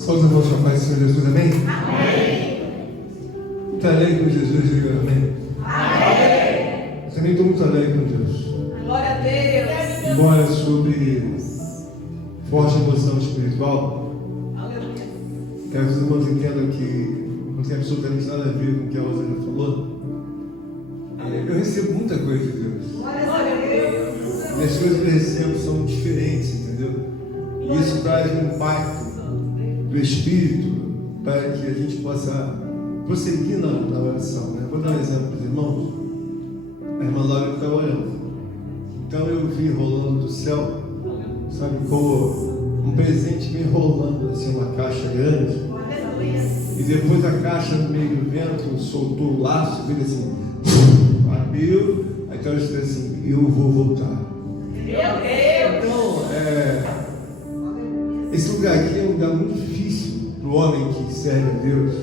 Só os irmãos com a paz do Senhor Jesus, amém? Amém. Muito alegre com Jesus, diga amém. Amém. Eu também estou muito alegre com Deus. Glória a Deus. Embora sobre forte emoção espiritual, Aleluia. quero que os irmãos entendam que não tem absolutamente nada a ver com o que a Rosana falou. Eu recebo muita coisa de Deus. Glória a Deus. E as coisas que eu recebo são diferentes, entendeu? E isso traz um impacto do Espírito para que a gente possa prosseguir na oração, né? Vou dar um exemplo para os irmãos. A irmã Laura está orando. Então eu vi rolando do céu, sabe, como um presente vem rolando assim, uma caixa grande. E depois a caixa no meio do vento soltou o laço, veio assim, abriu, aí então eu disse assim, eu vou voltar. Meu Deus. Então, esse lugar aqui é um lugar muito difícil para o homem que serve a Deus.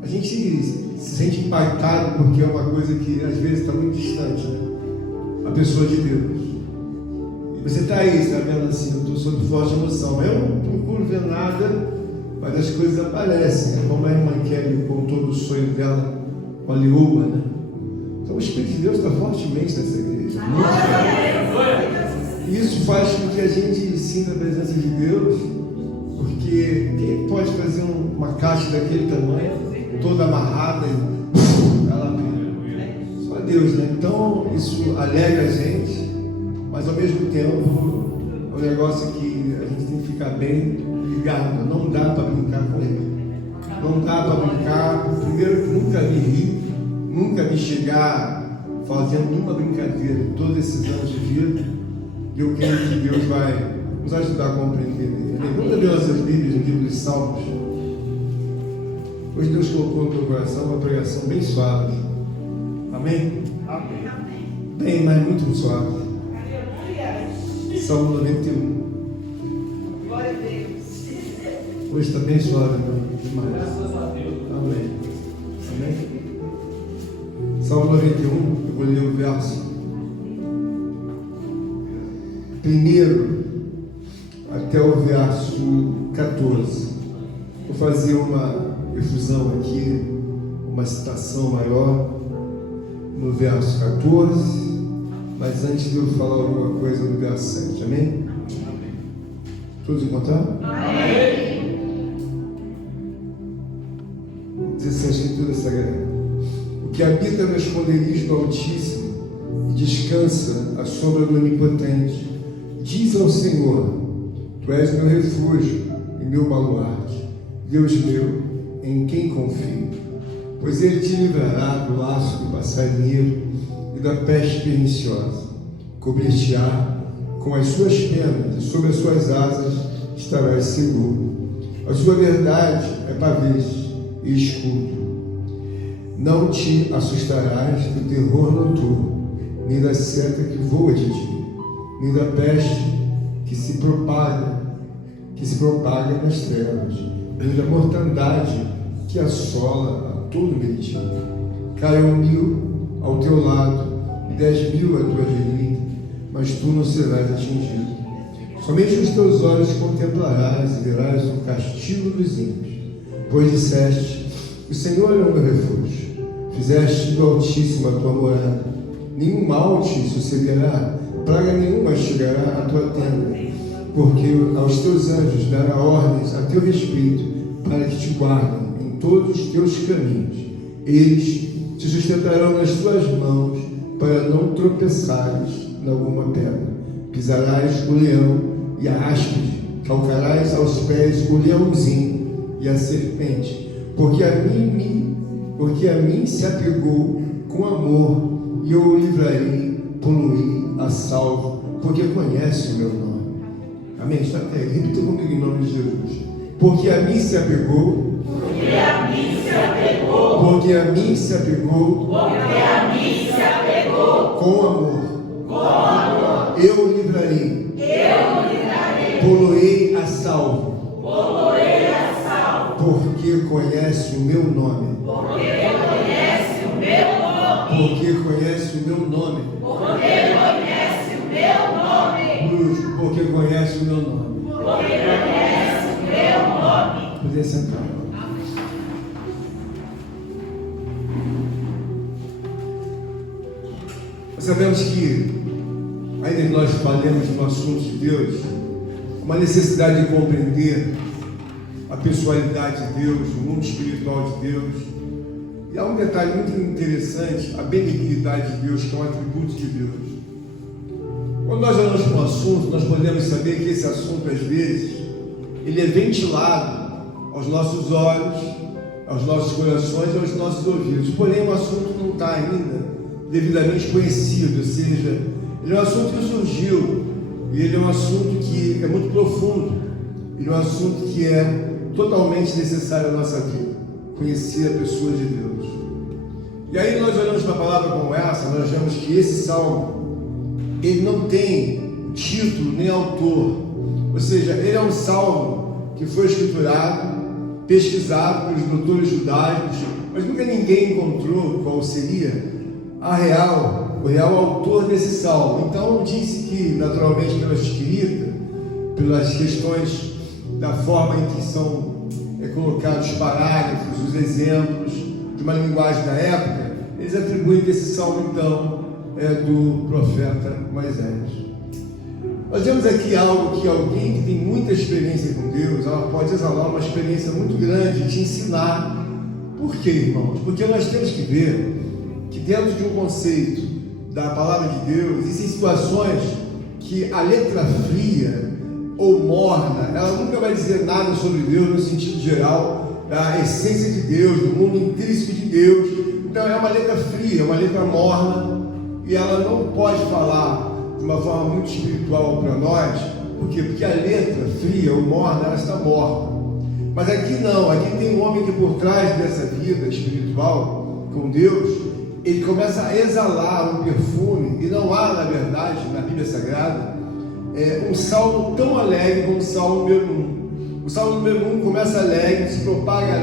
A gente se sente impactado porque é uma coisa que às vezes está muito distante, né? A pessoa de Deus. E você está aí, sabendo assim, eu estou sob forte emoção. Eu não procuro ver nada, mas as coisas aparecem. Né? Como a irmã Kelly contou do sonho dela com a Lioa, né? Então o Espírito de Deus está fortemente nessa igreja. E isso faz com que a gente sinta a presença de Deus, porque quem pode fazer uma caixa daquele tamanho, toda amarrada e ela brilha? Só Deus, né? Então isso alegra a gente, mas ao mesmo tempo é um negócio que a gente tem que ficar bem ligado. Não dá para brincar com ele. Não dá para brincar. Primeiro que nunca me ri, nunca me chegar fazendo nenhuma brincadeira em todos esses anos de vida. E eu creio que Deus vai nos ajudar a compreender ele. Vamos abrir nossas Bíblias no livro de Salmos. Hoje Deus colocou no meu coração uma pregação bem suave. Amém? Amém. Bem, mas muito suave. Salmo 91. Glória a Deus. Hoje está bem suave, demais. Graças a Deus. Amém. Amém? Salmo 91, eu vou ler o verso. Primeiro até o verso 14. Vou fazer uma efusão aqui, uma citação maior no verso 14, mas antes de eu falar alguma coisa no verso 7, amém? Todos encontraram? Amém. Diz assim a Escritura Sagrada: o que habita no esconderijo do Altíssimo e descansa à sombra do Onipotente, diz ao Senhor: Tu és meu refúgio e meu baluarte, Deus meu, em quem confio. Pois Ele te livrará do laço do passarinheiro e da peste perniciosa. Cobrir-te-á com as suas penas, e sob as suas asas estarás seguro. A sua verdade é pavês e escudo. Não te assustarás do terror noturno, nem da seta que voa de dia, nem da peste que se propaga nas trevas, nem da mortandade que assola a todo meio-dia. Caiam 1000 ao teu lado e 10.000 à tua direita, mas tu não serás atingido. Somente os teus olhos contemplarás e verás o castigo dos ímpios, pois disseste: o Senhor é o meu refúgio. Fizeste do Altíssimo a tua morada. Nenhum mal te sucederá, praga nenhuma chegará à tua tenda, porque aos teus anjos dará ordens a teu respeito, para que te guardem em todos os teus caminhos. Eles te sustentarão nas tuas mãos, para não tropeçares em alguma pedra. Pisarás o leão e a áspide, calcarás aos pés o leãozinho e a serpente, porque a mim se apegou com amor, e eu o livrarei, poluí a salvo, porque conhece o meu nome. Amém? Está até aí. Repita comigo em nome de Jesus. Porque a mim se apegou. Porque a mim se apegou. Porque a mim se apegou. Porque a mim se apegou. Com amor. Com amor. Eu o livrarei. Eu o livrarei. Poluei a salvo. Poluei a salvo. Porque conhece o meu nome. Porque conhece o meu nome. Porque conhece o meu nome. Porque conhece o meu nome. Brusco, porque conhece o meu nome. porque conhece o meu nome. Poder sentar. Nós sabemos que, ainda que nós falemos no assunto de Deus, uma necessidade de compreender a pessoalidade de Deus, o mundo espiritual de Deus. E há um detalhe muito interessante, a benignidade de Deus, que é um atributo de Deus. Quando nós olhamos para um assunto, nós podemos saber que esse assunto, às vezes, ele é ventilado aos nossos olhos, aos nossos corações e aos nossos ouvidos. Porém, o assunto não está ainda devidamente conhecido, ou seja, ele é um assunto que surgiu, e ele é um assunto que é muito profundo, ele é um assunto que é totalmente necessário à nossa vida, conhecer a pessoa de Deus. E aí nós olhamos para a palavra como essa, nós vemos que esse salmo, ele não tem título nem autor, ou seja, ele é um salmo que foi escriturado, pesquisado pelos doutores judaicos, mas nunca ninguém encontrou qual seria o real autor desse salmo. Então disse que, naturalmente, pela escrita, pelas questões da forma em que são colocados os parágrafos, os exemplos, de uma linguagem da época, eles atribuem que esse salmo, então, é do profeta Moisés. Nós vemos aqui algo que alguém que tem muita experiência com Deus, ela pode exalar uma experiência muito grande de ensinar. Por quê, irmãos? Porque nós temos que ver que dentro de um conceito da palavra de Deus, existem situações que a letra fria ou morna, ela nunca vai dizer nada sobre Deus no sentido geral, da essência de Deus, do mundo intrínseco de Deus. Então é uma letra fria, uma letra morna, e ela não pode falar de uma forma muito espiritual para nós. Por quê? Porque a letra fria ou morna, ela está morta. Mas aqui não, aqui tem um homem que por trás dessa vida espiritual com Deus, ele começa a exalar um perfume, e não há, na verdade, na Bíblia Sagrada, um salmo tão alegre como o salmo número 1. O salmo número 1 começa alegre, se propaga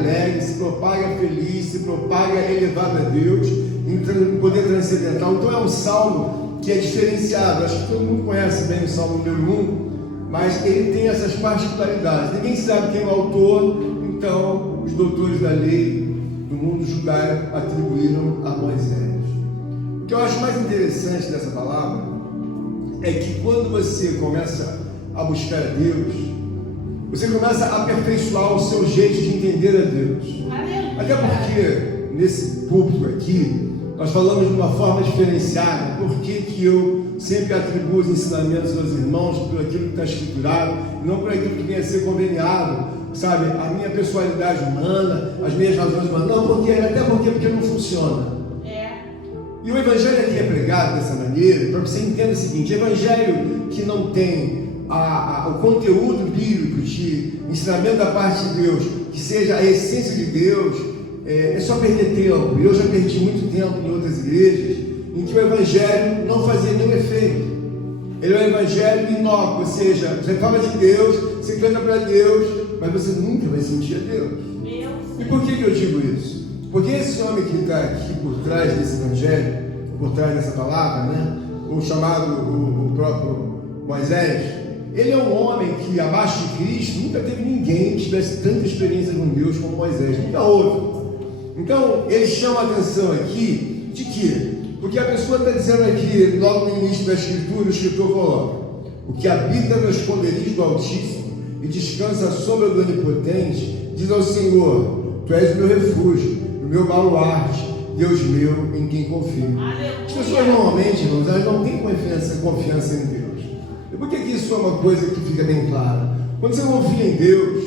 feliz, se propaga elevado a Deus, em poder transcendental. Então é um salmo que é diferenciado. Acho que todo mundo conhece bem o salmo número 1, mas ele tem essas particularidades. Ninguém sabe quem é o autor, então os doutores da lei do mundo judaico atribuíram a Moisés. O que eu acho mais interessante dessa palavra é que quando você começa a buscar a Deus, você começa a aperfeiçoar o seu jeito de entender a Deus. Até porque nesse púlpito aqui nós falamos de uma forma diferenciada. Por que eu sempre atribuo os ensinamentos aos irmãos por aquilo que está escriturado, não por aquilo que vem a ser conveniado, sabe, a minha personalidade humana, as minhas razões humanas, não, porque não funciona. E o evangelho aqui é pregado dessa maneira, para que você entenda o seguinte: evangelho que não tem o conteúdo bíblico de ensinamento da parte de Deus, que seja a essência de Deus, é só perder tempo. Eu já perdi muito tempo em outras igrejas, em que o evangelho não fazia nenhum efeito. Ele é um evangelho inócuo, ou seja, você fala de Deus, você canta para Deus, mas você nunca vai sentir a Deus. E por que eu digo isso? Porque esse homem que está aqui por trás desse evangelho, por trás dessa palavra, né? O chamado o próprio Moisés, ele é um homem que abaixo de Cristo nunca teve ninguém que tivesse tanta experiência com Deus como Moisés, nunca houve. Então ele chama a atenção aqui de quê? Porque a pessoa está dizendo aqui, logo no início da escritura, o escritor coloca: o que habita nos esconderijos do Altíssimo e descansa à sombra do Onipotente, diz ao Senhor: Tu és o meu refúgio, o meu baluarte, Deus meu, em quem confio. As pessoas normalmente, irmãos, elas não têm confiança em Deus. E por que isso é uma coisa que fica bem clara? Quando você confia em Deus,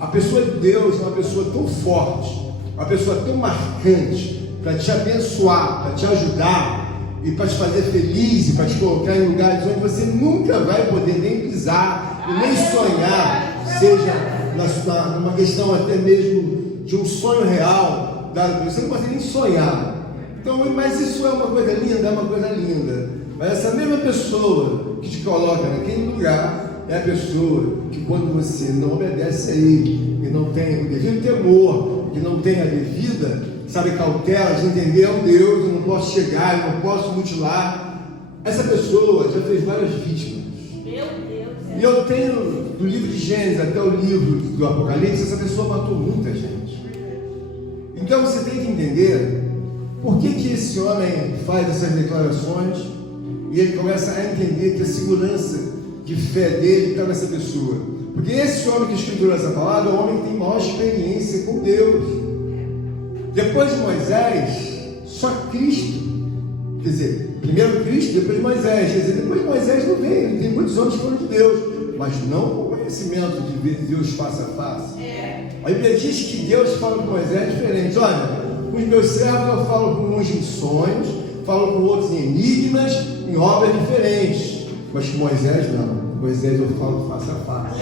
a pessoa de Deus é uma pessoa tão forte, uma pessoa tão marcante, para te abençoar, para te ajudar e para te fazer feliz e para te colocar em lugares onde você nunca vai poder nem pisar e nem sonhar, seja numa questão até mesmo de um sonho real, você não pode nem sonhar. Então, mas isso é uma coisa linda, mas essa mesma pessoa que te coloca naquele lugar é a pessoa que, quando você não obedece a Ele e não tem o devido temor, que não tem a devida, cautela de entender, é um Deus, eu não posso chegar, eu não posso mutilar. Essa pessoa já fez várias vítimas. Meu Deus. E eu tenho, do livro de Gênesis até o livro do Apocalipse, essa pessoa matou muita gente. Então você tem que entender por que esse homem faz essas declarações e ele começa a entender que a segurança de fé dele está nessa pessoa. Porque esse homem que escreveu essa palavra é o homem que tem maior experiência com Deus. Depois de Moisés, só Cristo. Quer dizer, primeiro Cristo, depois Moisés. Quer dizer, depois de Moisés não veio. Tem muitos homens que foram de Deus, mas não com o conhecimento de ver Deus face a face. A Bíblia diz que Deus fala com Moisés diferente. Olha, com os meus servos eu falo com uns em sonhos, falo com outros em enigmas, em obras diferentes. Mas com Moisés não. Moisés eu falo face a face.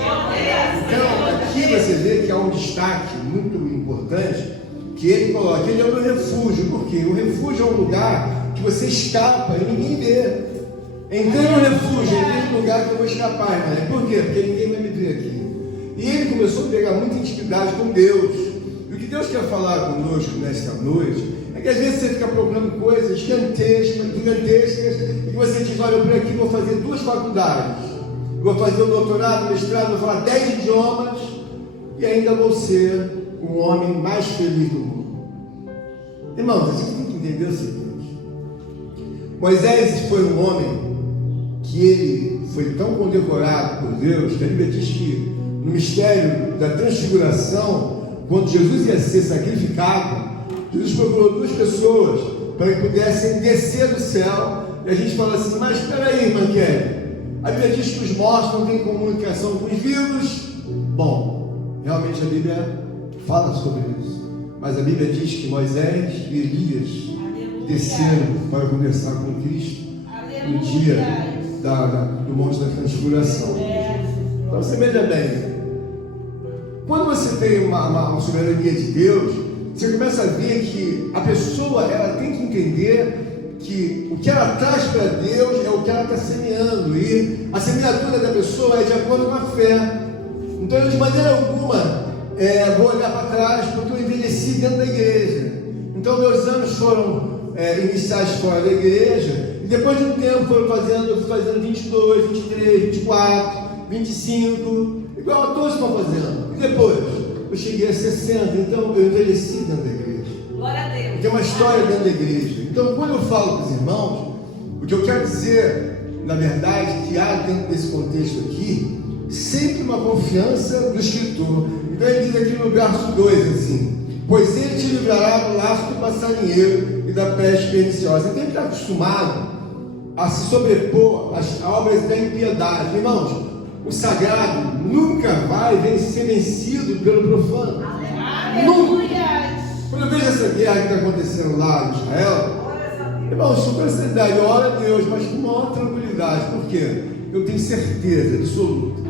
Então, aqui você vê que há um destaque muito importante que ele coloca. Ele é o meu refúgio. Por quê? O refúgio é um lugar que você escapa e ninguém vê. Entrei no refúgio, entrei no lugar que eu vou escapar, irmão. Por quê? Porque ninguém vai me ver aqui. E ele começou a pegar muita intimidade com Deus. E o que Deus quer falar conosco nesta noite é que às vezes você fica procurando coisas gigantescas, e você diz, olha, eu por aqui vou fazer 2 faculdades. Eu vou fazer o doutorado, mestrado, vou falar 10 idiomas e ainda vou ser o homem mais feliz do mundo. Irmãos, você tem que entender o seguinte. Moisés foi um homem que ele foi tão condecorado por Deus que a Bíblia diz que no mistério da transfiguração, quando Jesus ia ser sacrificado, Jesus procurou 2 pessoas para que pudessem descer do céu. E a gente fala assim, mas espera aí, irmã Kelly, a Bíblia diz que os mortos não têm comunicação com os vivos. Bom, realmente a Bíblia fala sobre isso. Mas a Bíblia diz que Moisés e Elias desceram para conversar com Cristo no dia do Monte da Transfiguração. Então você veja bem, quando você tem uma soberania de Deus, você começa a ver que a pessoa ela tem que entender que o que ela traz para Deus é o que ela está semeando, e a semeadura da pessoa é de acordo com a fé. Então eu de maneira alguma vou olhar para trás porque eu envelheci dentro da igreja. Então meus anos foram iniciais fora da igreja, e depois de um tempo eu fui fazendo 22, 23, 24, 25, igual a todos estão fazendo. E depois eu cheguei a 60, então eu envelheci dentro da igreja. Glória a Deus. Tem uma história dentro da igreja. Então, quando eu falo para os irmãos, o que eu quero dizer, na verdade, que há dentro desse contexto aqui, sempre uma confiança do escritor. Então, ele diz aqui no verso 2, assim, pois ele te livrará do laço do passarinheiro e da peste perniciosa. Então, ele está acostumado a se sobrepor às obras da impiedade. Irmãos, o sagrado nunca vai ser vencido pelo profano. Nunca. Quando eu vejo essa guerra que está acontecendo lá em Israel, irmãos, com sinceridade, eu oro a Deus, mas com maior tranquilidade. Por quê? Eu tenho certeza absoluta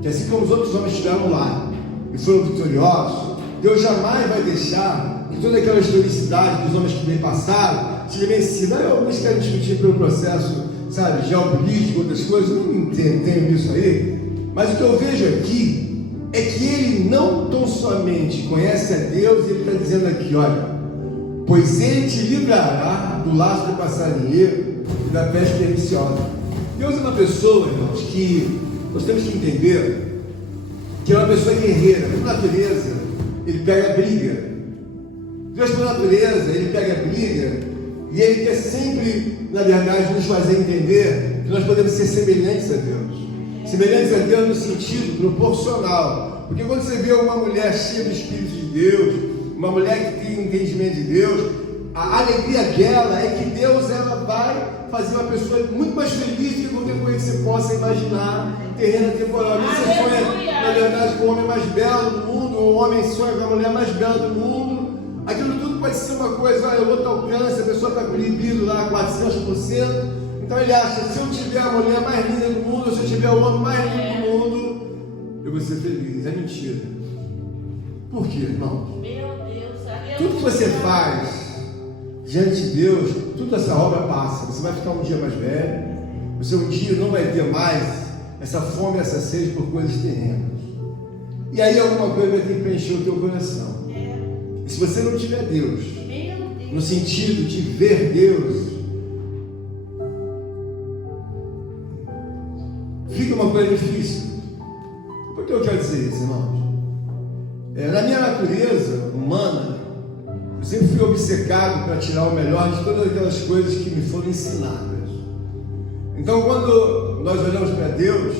que assim como os outros homens estiveram lá e foram vitoriosos, Deus jamais vai deixar que toda aquela historicidade dos homens que bem passaram seja vencida. Alguns querem discutir pelo processo, sabe, geopolítico, outras coisas, eu não entendo isso aí, mas o que eu vejo aqui é que ele não tão somente conhece a Deus, ele está dizendo aqui, olha, pois ele te livrará do laço do passarinheiro e da peste perniciosa. Deus é uma pessoa, irmãos, que nós temos que entender que é uma pessoa guerreira. Por natureza, ele pega briga. Deus, por natureza, ele pega briga e ele quer sempre, na verdade, nos fazer entender que nós podemos ser semelhantes a Deus. Semelhantes a Deus no sentido proporcional. Porque quando você vê uma mulher cheia do Espírito de Deus, uma mulher que tem entendimento de Deus, a alegria dela é que Deus ela vai fazer uma pessoa muito mais feliz do que qualquer coisa que você possa imaginar, terrena, temporal. Você sonha, na verdade, com o homem mais belo do mundo, ou o homem sonha com a mulher mais bela do mundo. Aquilo tudo pode ser uma coisa, olha, o outro alcance, a pessoa está com libido lá 400%. Então ele acha, se eu tiver a mulher mais linda do mundo, se eu tiver o homem mais lindo do mundo, eu vou ser feliz. É mentira. Por quê, irmão? Meu Deus, tudo que você faz diante de Deus, toda essa obra passa. Você vai ficar um dia mais velho, você um dia não vai ter mais essa fome, essa sede por coisas terrenas. E aí alguma coisa vai ter que preencher o teu coração. E se você não tiver Deus, no sentido de ver Deus, fica uma coisa difícil. Por que eu quero dizer isso, irmãos? Na minha natureza humana, eu sempre fui obcecado para tirar o melhor de todas aquelas coisas que me foram ensinadas. Então, quando nós olhamos para Deus,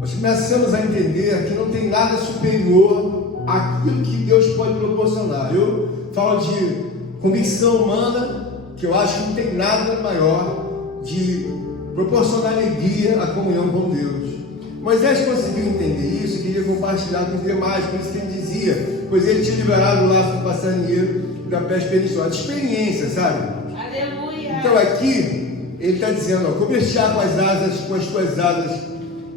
nós começamos a entender que não tem nada superior àquilo que Deus pode proporcionar. Eu falo de convicção humana, que eu acho que não tem nada maior de proporcionar alegria à comunhão com Deus. Moisés conseguiu entender isso e queria compartilhar com os demais, por isso que ele dizia, pois ele tinha liberado o laço do passarinheiro e da pesca peristória. Experiência, sabe? Aleluia. Então aqui, ele está dizendo, cobertear com as asas, com as tuas asas,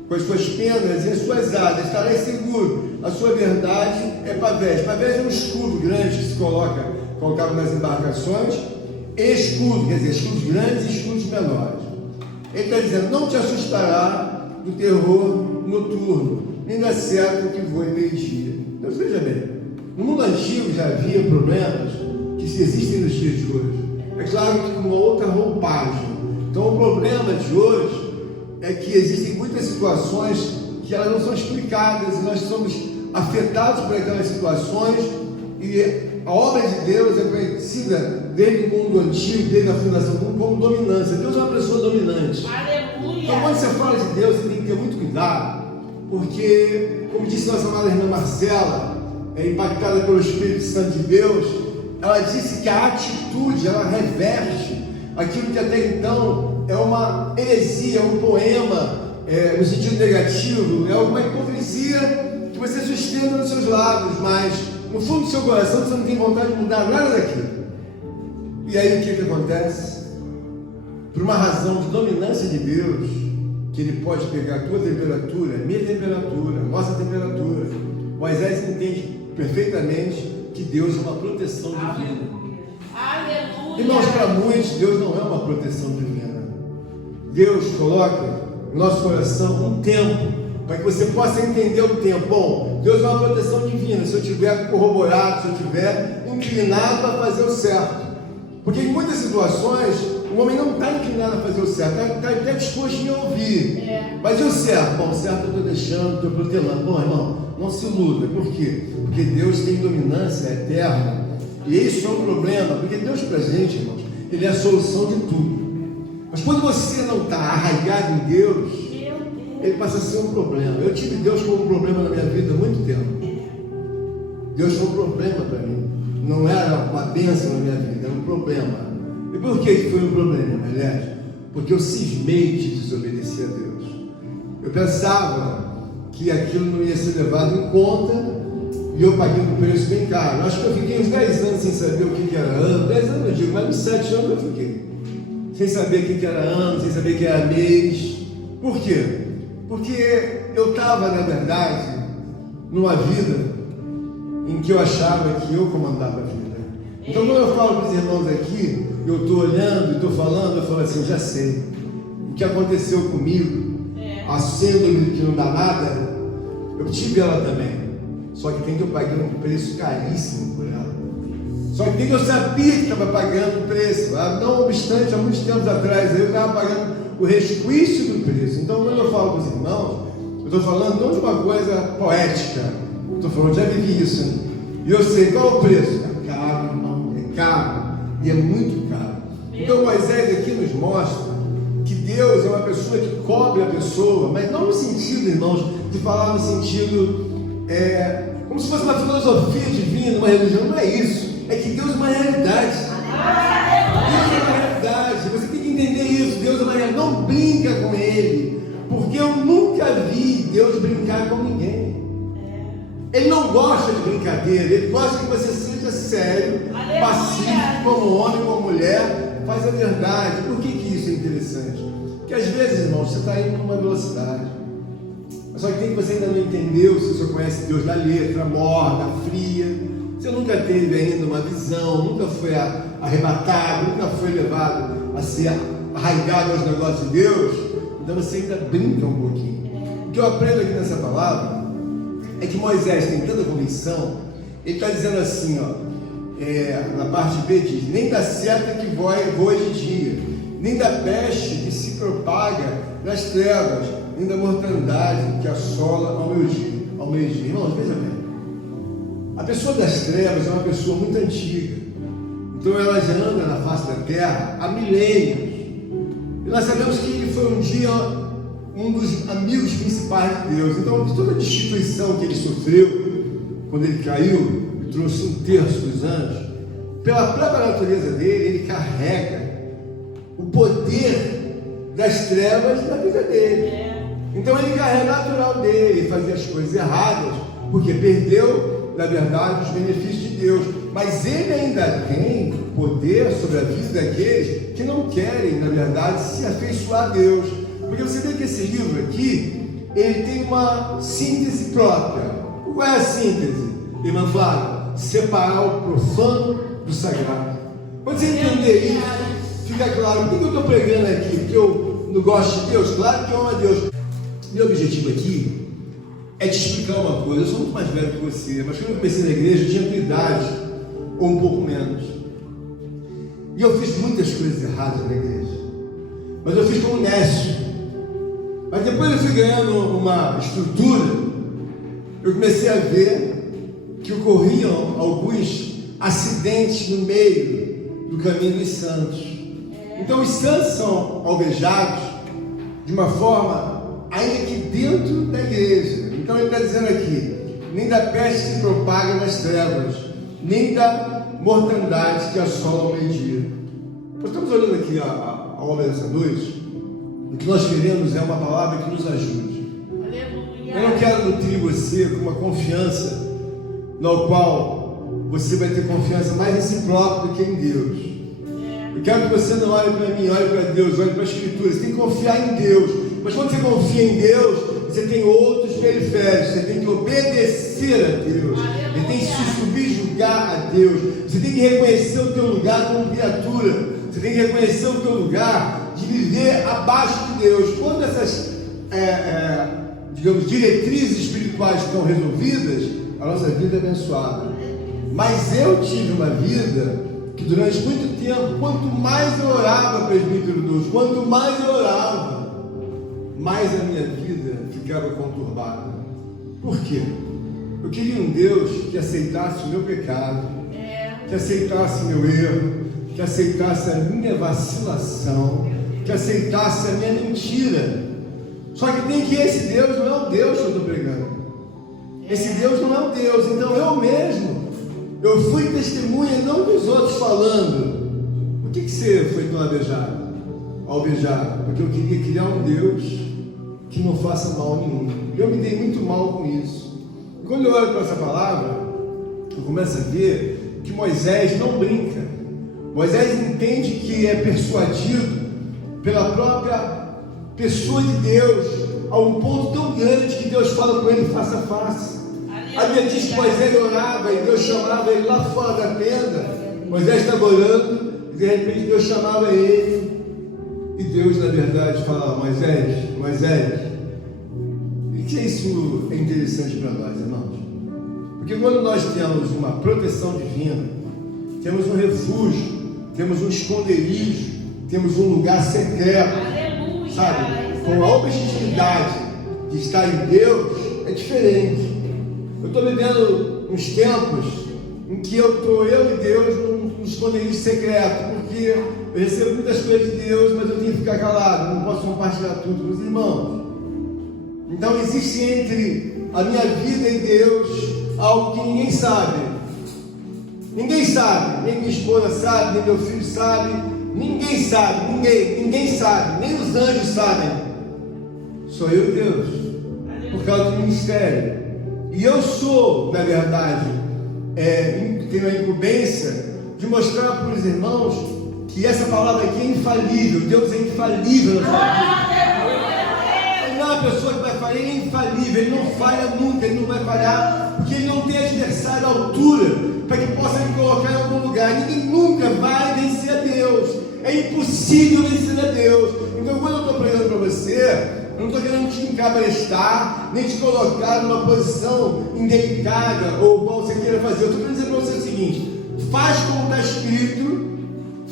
com as suas penas e as suas asas, estarás seguro. A sua verdade é pavés. Pavés é um escudo grande que se colocava nas embarcações. Escudo, quer dizer, escudos grandes e escudos menores. Ele está dizendo, não te assustará do terror noturno, nem da seta que voa em meio-dia. Então veja bem, no mundo antigo já havia problemas que existem nos dias de hoje. É claro que com uma outra roupagem. Então o problema de hoje é que existem muitas situações que elas não são explicadas e nós somos afetados por aquelas situações, e a obra de Deus é conhecida desde o mundo antigo, desde a fundação do mundo, como dominância. Deus é uma pessoa dominante. Aleluia. Então quando você fala de Deus, você tem que ter muito cuidado, porque, como disse nossa amada irmã Marcela, impactada pelo Espírito Santo de Deus, ela disse que a atitude, ela reverte aquilo que até então é uma heresia, um poema, no sentido negativo, é alguma hipocrisia que você sustenta nos seus lábios, mas no fundo do seu coração você não tem vontade de mudar nada daquilo. E aí o que acontece? Por uma razão de dominância de Deus, que Ele pode pegar a tua temperatura, a minha temperatura, a nossa temperatura. Moisés entende perfeitamente que Deus é uma proteção divina. Aleluia. Irmãos, para muitos, Deus não é uma proteção divina. Deus coloca no nosso coração um tempo, para que você possa entender o tempo. Bom, Deus é uma proteção divina, se eu estiver corroborado, se eu estiver inclinado a fazer o certo. Porque em muitas situações, o homem não está inclinado a fazer o certo, está até disposto a me ouvir. Mas e o certo? Bom, o certo eu estou deixando, estou protelando. Bom, irmão, não se iluda. Por quê? Porque Deus tem dominância eterna. E isso é um problema, porque Deus para a gente, irmãos, Ele é a solução de tudo. Mas quando você não está arraigado em Deus, Ele passa a ser um problema. Eu tive Deus como um problema na minha vida há muito tempo. Deus foi um problema para mim. Não era uma bênção na minha vida, era um problema. E por que foi um problema, aliás? Porque eu cismei de desobedecer a Deus. Eu pensava que aquilo não ia ser levado em conta, e eu paguei um preço bem caro. Acho que eu fiquei uns 10 anos sem saber o que era ano. 10 anos eu digo, mas uns 7 anos eu fiquei. Sem saber o que era ano, sem saber o que era mês. Por quê? Porque eu estava, na verdade, numa vida em que eu achava que eu comandava a vida. Então, quando eu falo para os irmãos aqui, eu estou olhando e estou falando, eu falo assim, eu já sei. O que aconteceu comigo, a síndrome que não dá nada, eu tive ela também. Só que tem que eu paguei um preço caríssimo por ela. Só que tem que eu sabia que estava pagando o preço. Não obstante, há muitos tempos atrás, eu estava pagando o resquício do preço. Então, quando eu falo para os irmãos, eu estou falando não de uma coisa poética. Estou falando, já vivi isso. Né? E eu sei qual é o preço. É caro, irmão. É caro. E é muito caro. Então, Moisés aqui nos mostra que Deus é uma pessoa que cobre a pessoa, mas não no sentido, irmãos, de falar no sentido... como se fosse uma filosofia divina, uma religião. Não é isso. É que Deus é uma realidade. Deus é uma realidade. Você tem que entender isso. Deus é uma realidade. Não brinca com Ele. Porque eu nunca vi Deus brincar com ninguém. Ele não gosta de brincadeira. Ele gosta que você seja sério, pacífico, como homem, como mulher. Faz a verdade. Por que isso é interessante? Porque às vezes, irmão, você está indo numa velocidade. Só que tem que você ainda não entendeu, se você conhece Deus da letra, morna, fria, você nunca teve ainda uma visão, nunca foi arrebatado, nunca foi levado a ser arraigado aos negócios de Deus, então você ainda brinca um pouquinho. O que eu aprendo aqui nessa palavra é que Moisés tem tanta convicção, ele está dizendo assim, na parte B diz, nem da seta que voa de dia, nem da peste que se propaga nas trevas, nem da mortandade que assola ao meio-dia. Irmãos, veja bem. A pessoa das trevas é uma pessoa muito antiga. Então ela já anda na face da terra há milênios. E nós sabemos que ele foi um dia um dos amigos principais de Deus. Então, toda a destituição que ele sofreu quando ele caiu e trouxe um terço dos anjos, pela própria natureza dele, ele carrega o poder das trevas na vida dele. Então ele carrega o natural dele, fazia as coisas erradas, porque perdeu, na verdade, os benefícios de Deus. Mas ele ainda tem poder sobre a vida daqueles que não querem, na verdade, se afeiçoar a Deus. Porque você vê que esse livro aqui, ele tem uma síntese própria. Qual é a síntese, irmã Flávia? Separar o profano do sagrado. Quando você entender isso, fica claro. Por que eu estou pregando aqui? Porque eu não gosto de Deus? Claro que eu amo a Deus. Meu objetivo aqui é te explicar uma coisa. Eu sou muito mais velho que você, mas quando eu comecei na igreja, eu tinha tua idade, ou um pouco menos. E eu fiz muitas coisas erradas na igreja. Mas eu fiz como nécio. Mas depois eu fui ganhando uma estrutura, eu comecei a ver que ocorriam alguns acidentes no meio do caminho dos santos. Então os santos são alvejados de uma forma ainda que dentro da igreja. Então ele está dizendo aqui, nem da peste se propaga nas trevas, nem da mortandade que assola o meio-dia. Nós estamos olhando aqui a obra dessa noite. O que nós queremos é uma palavra que nos ajude. Aleluia. Eu não quero nutrir você com uma confiança na qual você vai ter confiança mais em si próprio do que em Deus. Eu quero que você não olhe para mim, olhe para Deus, olhe para a Escritura. Você tem que confiar em Deus. Mas quando você confia em Deus, você tem outros periféricos. Você tem que obedecer a Deus. Você tem que se subjugar a Deus. Você tem que reconhecer o teu lugar como criatura. Você tem que reconhecer o teu lugar de viver abaixo de Deus. Quando essas, digamos, diretrizes espirituais estão resolvidas, a nossa vida é abençoada. Mas eu tive uma vida que durante muito tempo, quanto mais eu orava, presbítero Deus, quanto mais eu orava, mais a minha vida ficava conturbada. Por quê? Eu queria um Deus que aceitasse o meu pecado, que aceitasse o meu erro, que aceitasse a minha vacilação, que aceitasse a minha mentira. Só que tem que esse Deus não é o Deus que eu estou pregando. Esse Deus não é o Deus. Então eu mesmo, eu fui testemunha não dos outros falando. Por que você foi tão alvejado? Porque eu queria criar um Deus que não faça mal nenhum. Eu me dei muito mal com isso. E quando eu olho para essa palavra, eu começo a ver que Moisés não brinca. Moisés entende que é persuadido pela própria pessoa de Deus, a um ponto tão grande que Deus fala com ele face a face. A Bíblia diz que Moisés orava e Deus chamava ele lá fora da tenda. Moisés estava orando e de repente Deus chamava ele. E Deus, na verdade, falava: Moisés. E que isso é interessante para nós, irmãos? Porque quando nós temos uma proteção divina, temos um refúgio, temos um esconderijo, temos um lugar secreto, Aleluia. sabe? Com a objetividade de estar em Deus, é diferente. Eu estou vivendo uns tempos em que eu e Deus num esconderijo secreto, porque eu recebo muitas coisas de Deus, mas eu tenho que ficar calado, não posso compartilhar tudo com os irmãos. Então existe entre a minha vida e Deus algo que ninguém sabe. Ninguém sabe, nem minha esposa sabe, nem meu filho sabe, ninguém sabe, ninguém sabe, nem os anjos sabem. Sou eu e Deus, por causa do ministério. E eu sou, na verdade, tenho a incumbência de mostrar para os irmãos que essa palavra aqui é infalível. Deus é infalível. Ele não é uma pessoa que vai falhar, ele é infalível, ele não falha nunca, ele não vai falhar, porque ele não tem adversário à altura para que possa me colocar em algum lugar. Ninguém nunca vai vencer a Deus. É impossível vencer a Deus. Então, quando eu estou pregando para você, eu não estou querendo te encabrestar, nem te colocar numa posição indelicada ou qual você queira fazer. Eu estou querendo dizer para você o seguinte: faz como está escrito,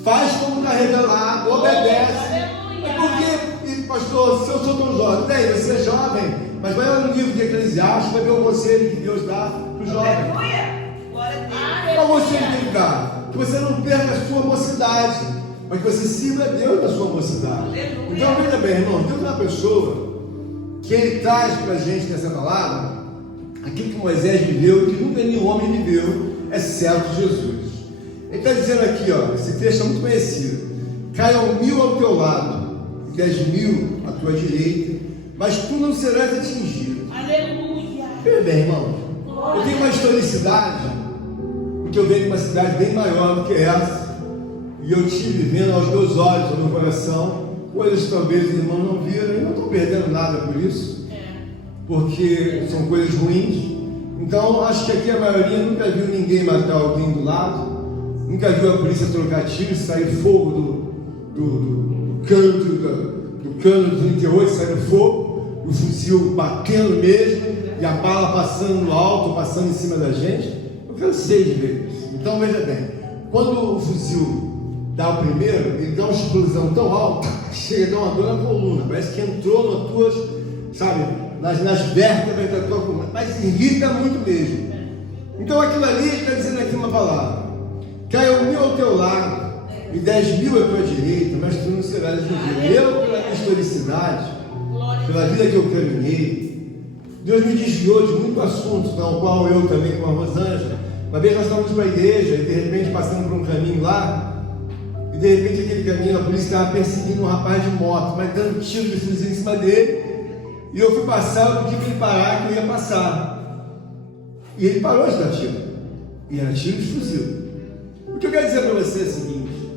faz como está revelado, obedece. É porque, pastor, se eu sou tão jovem, bem, você é jovem, mas vai ao livro de Eclesiastes, vai ver o conselho que Deus dá para o jovem. Aleluia! Glória a Deus. Qual conselho que ele dá? Que você não perca a sua mocidade, mas que você sirva a Deus na sua mocidade. Aleluia. Então veja bem, irmão, Deus é uma pessoa que ele traz para a gente nessa palavra aquilo que Moisés viveu e que nunca nenhum homem viveu, exceto Jesus. Ele está dizendo aqui, ó, esse texto é muito conhecido: caiam 1000 ao teu lado, 10.000 à tua direita, mas tu não serás atingido. Aleluia. Veja bem, irmão, eu tenho uma historicidade, porque eu venho de uma cidade bem maior do que essa, e eu tive vendo aos meus olhos, ao meu coração, coisas que talvez os irmãos não viram, e não estou perdendo nada por isso, porque são coisas ruins. Então, acho que aqui a maioria nunca viu ninguém matar alguém do lado, nunca viu a polícia trocar tiro, sair fogo do cano do 38, saindo fogo, o fuzil batendo mesmo, e a bala passando no alto, passando em cima da gente. Eu cansei de ver isso. Então, veja bem, quando o fuzil dá o primeiro, ele dá uma explosão tão alta, chega a dar uma dor na coluna, parece que entrou nas tuas, sabe, nas vértebras da tua coluna, mas irrita muito mesmo. Então aquilo ali, ele está dizendo aqui uma palavra: caiu 1000 ao teu lado e 10.000 à tua direita, mas tu não serás atingido. Eu, pela minha historicidade, pela vida que eu caminhei, Deus me desviou de muito assunto, no qual eu também, com a Rosângela, uma vez nós estávamos para a igreja e de repente passando por um caminho lá, e de repente aquele caminho a polícia estava perseguindo um rapaz de moto, mas dando tiro de fuzil em cima dele, e eu fui passar, eu pedi para ele parar, que eu ia passar, e ele parou de dar tiro, e era tiro de fuzil. O que eu quero dizer para você é o seguinte: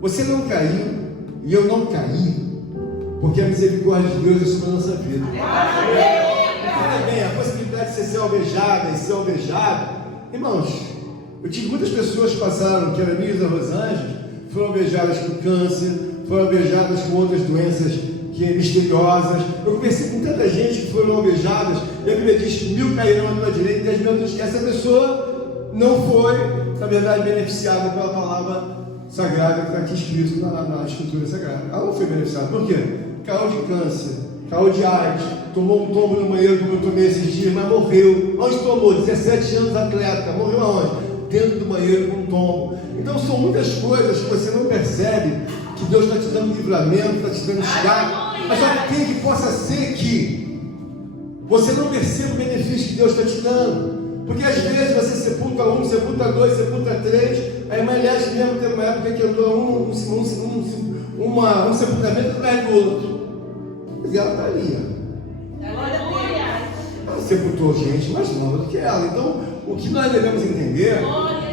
você não caiu, e eu não caí, porque a misericórdia de Deus é sobre a nossa vida. Olha bem, a possibilidade de você ser alvejada e ser alvejado, irmãos, eu tive muitas pessoas que passaram, que eram amigas da Rosângela, foram alvejadas com câncer, foram alvejadas com outras doenças misteriosas. Eu conversei com tanta gente que foram alvejadas, e a Bíblia diz que 1000 cairão à tua direita e 10.000 à tua esquerda. Essa pessoa não foi, na verdade, beneficiada pela palavra sagrada que está aqui escrito na Escritura Sagrada. Ela não foi beneficiada. Por quê? Caiu de câncer, caiu de AIDS, tomou um tombo no banheiro, como eu tomei esses dias, mas morreu. Onde tomou? 17 anos atleta. Morreu aonde? Dentro do banheiro com um tombo. Então são muitas coisas que você não percebe, que Deus está te dando livramento, está te dando escape, mas só tem que possa ser que você não perceba o benefício que Deus está te dando. Porque às vezes você sepulta um, sepulta dois, sepulta três. A irmã Elias mesmo teve uma época que entrou um sepultamento atrás do outro. Mas ela está ali. Ela sepultou gente mais nova do que ela. Então, o que nós devemos entender,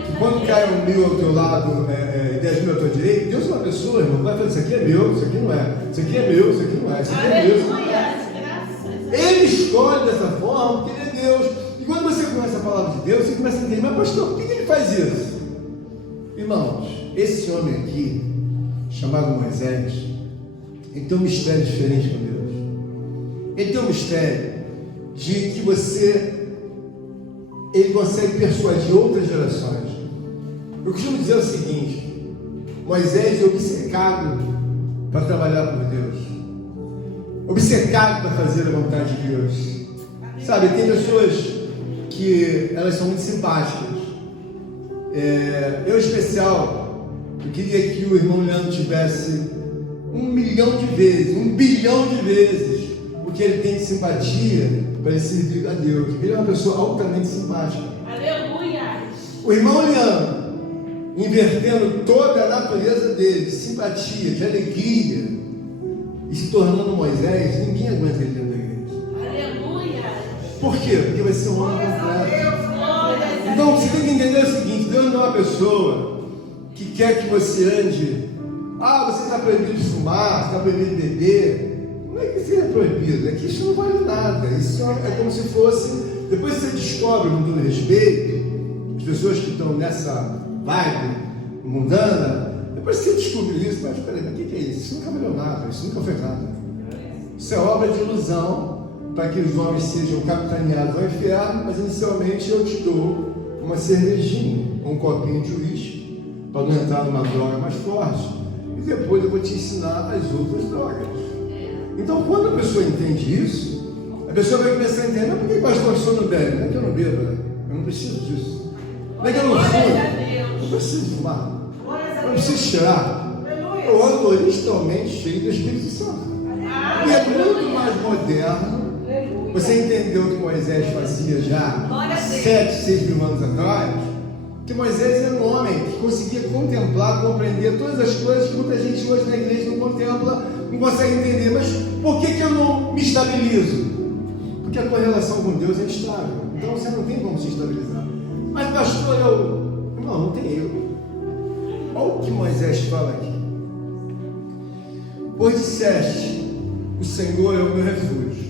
que quando cai 1000 ao teu lado e 10.000 à tua direita, Deus é uma pessoa, irmão, vai falar: isso aqui é meu, isso aqui não é, isso aqui é meu, isso aqui não é, isso aqui é meu. Isso aqui é. Ele escolhe dessa forma porque ele é Deus. E quando você conhece a palavra de Deus, você começa a entender: mas pastor, por que ele faz isso? Irmãos, esse homem aqui, chamado Moisés, ele tem um mistério diferente com Deus. Ele tem um mistério de que ele consegue persuadir outras gerações. Eu costumo dizer o seguinte: Moisés é obcecado para trabalhar por Deus, obcecado para fazer a vontade de Deus. Sabe, tem pessoas que elas são muito simpáticas. Eu, em especial, eu queria que o irmão Leandro tivesse 1 milhão de vezes, 1 bilhão de vezes o que ele tem de simpatia para ele servir a Deus. Ele é uma pessoa altamente simpática. Aleluia. O irmão Leandro, invertendo toda a natureza dele, de simpatia, de alegria, e se tornando Moisés, ninguém aguenta ele dentro da igreja. Aleluia. Por quê? Porque vai ser um homem completo. Então você tem que entender o seguinte: Deus não é uma pessoa que quer que você ande. Você está proibido de fumar, você está proibido de beber. Não é que seja proibido, é que isso não vale nada. Isso é como se fosse. Depois você descobre, com todo respeito, as pessoas que estão nessa vibe mundana, depois você descobre isso, mas peraí, mas o que é isso? Isso nunca valeu nada, isso nunca fez nada. Isso é obra de ilusão para que os homens sejam capitaneados ao inferno, mas inicialmente eu te dou uma cervejinha, um copinho de uísque, para não entrar numa droga mais forte, e depois eu vou te ensinar as outras drogas. Então, quando a pessoa entende isso, a pessoa vai começar a entender, mas por que pastor eu não bebe? Não é que eu não bebo, né? Eu não preciso disso. Não é que eu não Glória fumo, a Deus. não preciso fumar, Glória a eu não Deus. preciso cheirar. Eu ando originalmente cheio do Espírito Santo. E é muito mais moderno. Você entendeu o que Moisés fazia já 7, 6 mil anos atrás? Que Moisés era um homem que conseguia contemplar, compreender todas as coisas que muita gente hoje na igreja não contempla, não consegue entender. Mas por que eu não me estabilizo? Porque a tua relação com Deus é instável. Então você não tem como se estabilizar. Mas pastor, não tem eu. Olha o que Moisés fala aqui. Pois disseste, o Senhor é o meu refúgio.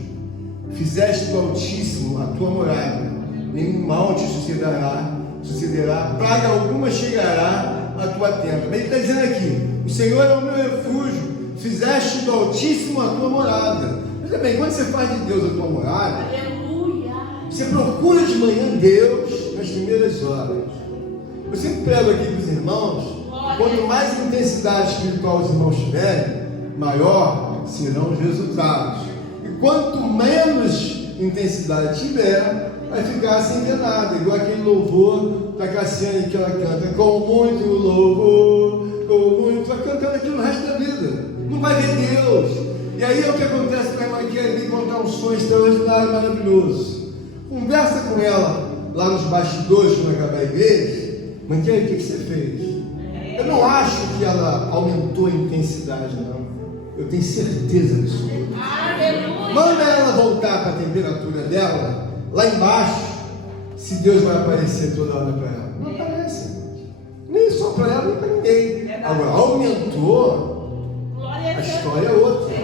Fizeste do Altíssimo a tua morada. Nenhum mal te sucederá, praga alguma chegará à tua tenda. Ele está dizendo aqui, o Senhor é o meu refúgio. Fizeste do Altíssimo a tua morada. Veja bem, quando você faz de Deus a tua morada, Aleluia. você procura de manhã Deus nas primeiras horas. Eu sempre prego aqui para os irmãos, quanto mais intensidade espiritual os irmãos tiverem, maior serão os resultados. E quanto menos intensidade tiver, vai ficar sem ver nada. Igual aquele louvor da Cassiane que ela canta, com muito louvor, com muito, vai cantando aquilo no resto da vida. Não vai ver Deus. E aí é o que acontece com a irmã que vir contar um sonho extraordinário, maravilhoso. Conversa com ela lá nos bastidores, quando acabar a igreja. Mãe, o que você fez? Eu não acho que ela aumentou a intensidade, não. Eu tenho certeza disso. Aleluia. Manda ela voltar para a temperatura dela, lá embaixo, se Deus vai aparecer toda hora para ela. Não aparece. Nem só para ela, nem para ninguém. Agora, aumentou, Glória a a Deus. história é outra.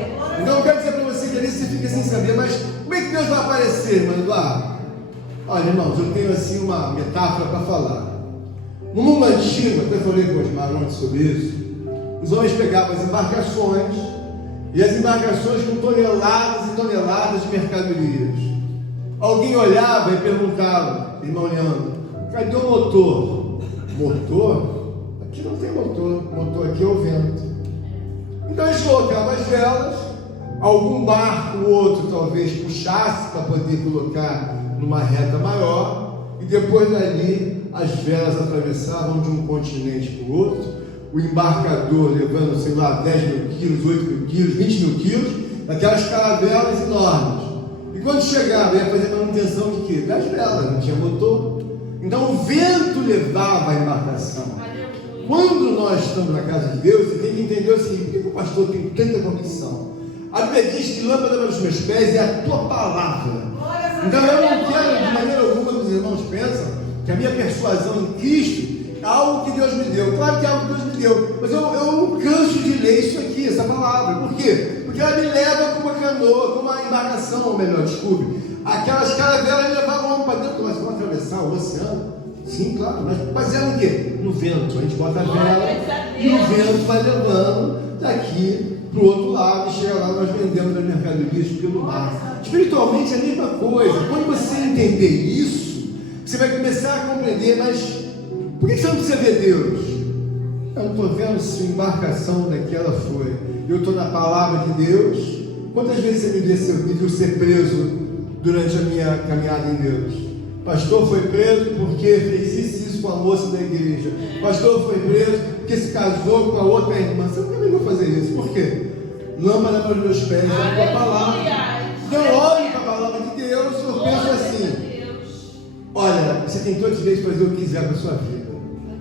Então eu quero dizer para você que ali você fica sem saber, mas como é que Deus vai aparecer, irmão Eduardo? Olha, irmãos, eu tenho assim uma metáfora para falar. No mundo antigo, até falei com os marões sobre isso, os homens pegavam as embarcações, e as embarcações com toneladas e toneladas de mercadorias. Alguém olhava e perguntava, irmão Leandro, cadê o motor? Motor? Aqui não tem motor, o motor aqui é o vento. Então eles colocavam as velas, algum barco ou outro talvez puxasse para poder colocar numa reta maior, e depois dali as velas atravessavam de um continente para o outro, o embarcador levando, sei lá, 10 mil quilos, 8 mil quilos, 20 mil quilos, daquelas caravelas enormes. E quando chegava, ia fazer manutenção de quê? Das velas, não tinha motor. Então o vento levava a embarcação. Aleluia. Quando nós estamos na casa de Deus, você tem que entender assim, por que o pastor tem tanta convicção? A Bíblia diz que lâmpada para os meus pés é a tua palavra. Então eu não quero, de maneira alguma, que os irmãos pensam que a minha persuasão em Cristo é algo que Deus me deu. Claro que é algo que Deus me deu, mas eu canso de ler isso aqui, essa palavra. Por quê? Porque ela me leva com uma canoa, com uma embarcação, ou melhor, desculpe. Aquelas caravelas levavam para dentro, mas vão atravessar o oceano. Sim, claro, mas é o quê? No vento. A gente bota a vela e o vento vai levando daqui para o outro lado e chega lá, nós vendemos as mercadorias pelo mar. Espiritualmente é a mesma coisa. Quando você entender isso, você vai começar a compreender, mas por que você não precisa ver Deus? Eu não estou vendo se a embarcação daquela foi. Eu estou na palavra de Deus. Quantas vezes você me viu ser preso durante a minha caminhada em Deus? Pastor foi preso porque fez isso com a moça da igreja. Pastor foi preso porque se casou com a outra irmã. Você nunca me viu fazer isso. Por quê? Lâmpada para os meus pés é a tua palavra. Então eu olho para a palavra de Deus e eu penso assim: olha, você tem todo o direito de fazer o que quiser com a sua vida,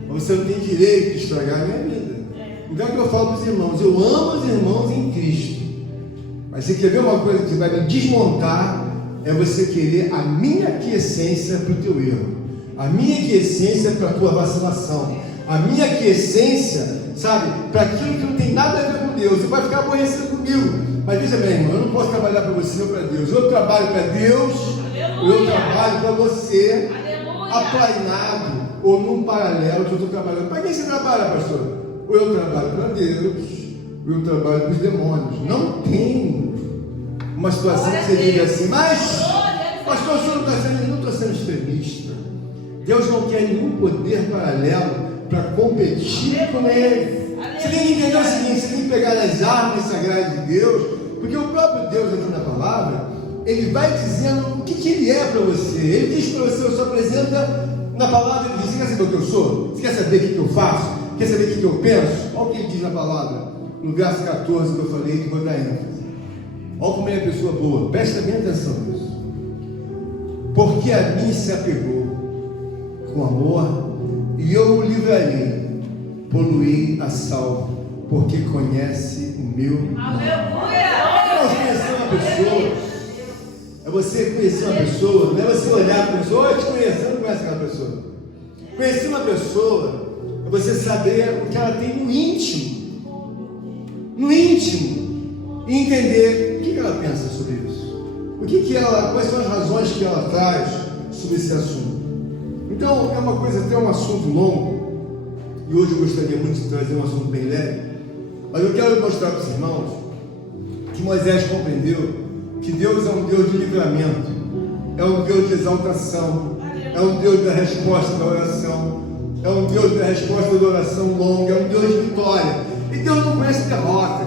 mas você não tem direito de estragar a minha vida. Então é o que eu falo para os irmãos: eu amo os irmãos em Cristo, mas você quer ver uma coisa que vai me desmontar? É você querer a minha aquiescência para o teu erro, a minha aquiescência para a tua vacilação, a minha aquiescência, sabe, para aquilo que não tem nada a ver com Deus. Você vai ficar aborrecido comigo, mas veja bem, irmão, eu não posso trabalhar para você ou para Deus. Eu trabalho para Deus, eu trabalho para você, aplainado ou num paralelo que eu estou trabalhando. Para quem você trabalha, pastor? Ou eu trabalho para Deus, ou eu trabalho para os demônios. Não tem uma situação que você diga assim, mas pastor, o senhor não está sendo, eu não estou sendo extremista. Deus não quer nenhum poder paralelo para competir com ele. Você tem que entender o seguinte: você tem que pegar as armas sagradas de Deus Porque o próprio Deus aqui na palavra, ele vai dizendo o que ele é para você. Ele diz para você, eu sou apresenta na palavra, ele diz, você quer saber o que eu sou? Você quer saber o que eu faço? Quer saber o que eu penso? Olha o que ele diz na palavra, no verso 14 que eu falei, que vou dar ênfase. Olha como ele é pessoa boa, presta bem atenção nisso. Porque a mim se apegou com amor, e eu o livrarei, poluí a salvo, porque conhece o meu nome. É você conhecer uma pessoa, é você conhecer uma pessoa, não é você olhar para a pessoa, eu te conheço, você não conhece aquela pessoa. Conhecer uma pessoa é você saber o que ela tem no íntimo, e entender o que ela pensa sobre isso, quais são as razões que ela traz sobre esse assunto. Então, é uma coisa, até um assunto longo, e hoje eu gostaria muito de trazer um assunto bem leve, mas eu quero mostrar para os irmãos que Moisés compreendeu que Deus é um Deus de livramento, é um Deus de exaltação, é um Deus da resposta da oração, é um Deus da resposta da oração longa, é um Deus de vitória. E Deus não conhece derrota.